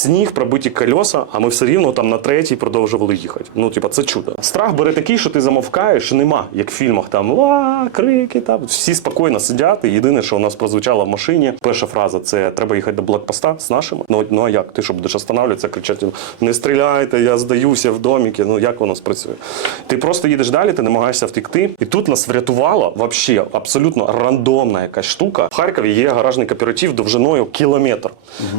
сніг, пробиті кольоса, а ми все рівно там на третій продовжували їхати. Ну, типа, це чудо. Страх бере такий, що ти замовкаєш, нема, як в фільмах там ва, крики, там всі спокійно сидять. І єдине, що у нас прозвучало в машині, перша фраза це треба їхати до блокпоста з нашими. Ну, ну а як? Ти що будеш останавливатися, кричати, не стріляйте, я здаюся в доміки. Ну як воно спрацює? Ти просто їдеш далі, ти намагаєшся втекти. І тут нас врятувала вообще абсолютно рандомна якась штука. В Харкові є гаражний кооператив довжиною кілометр,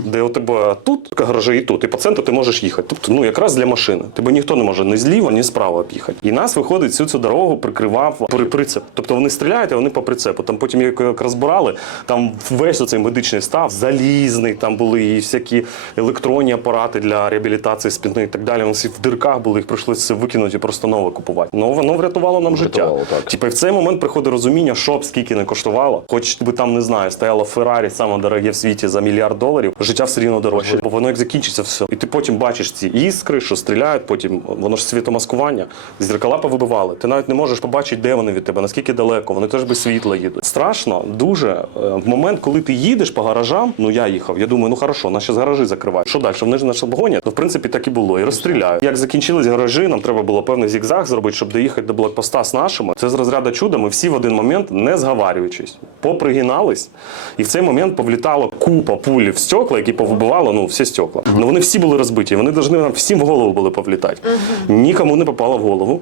де у тебе тут гаражі і тут, і по центру ти можеш їхати. Тобто, ну якраз для машини. Тебе ніхто не може ні зліва, ні справа об'їхати. І нас виходить всю цю дорогу прикривав при- прицеп. Тобто вони стріляють, а вони по прицепу. Там потім як розбирали, там весь оцей медичний став залізний, там були і всякі електронні апарати для реабілітації спини і так далі. Вони всі в дирках були, їх прийшлося викинути і просто нове купувати. Ну воно врятувало нам Врятувало, життя. так. Типа і в цей момент приходить розуміння, що б скільки не коштувало. Хоч би там не знаю, стояло Феррарі, саме дороге в світі за мільярд доларів. Життя все рівно дорожче, бо воно як закінчиться все. І ти потім бачиш ці іскри, що стріляють. Потім воно ж світомаскування. Зеркала повибивали. Ти навіть не можеш побачити, де вони від тебе, наскільки далеко. Вони теж без світла їдуть. Страшно, дуже Е, в момент, коли ти їдеш по гаражам. Ну я їхав. Я думаю, ну хорошо, нас ще гаражі закривають. Що далі? Вони ж нас обгонять. Ну в принципі так і було. І розстріляють. Як закінчились гаражі, нам треба було певний зігзаг зробити, щоб доїхати до блокпоста з нашими. Це з розряду чуда. Ми всі в один момент, не зговарюючись, попригинались, і в цей момент повлітало купа пуль в стекла, які повибивало ну всі стекла. Ну вони всі були розбиті. Вони повинні нам всім в голову були повлітати. Нікому не попало в голову.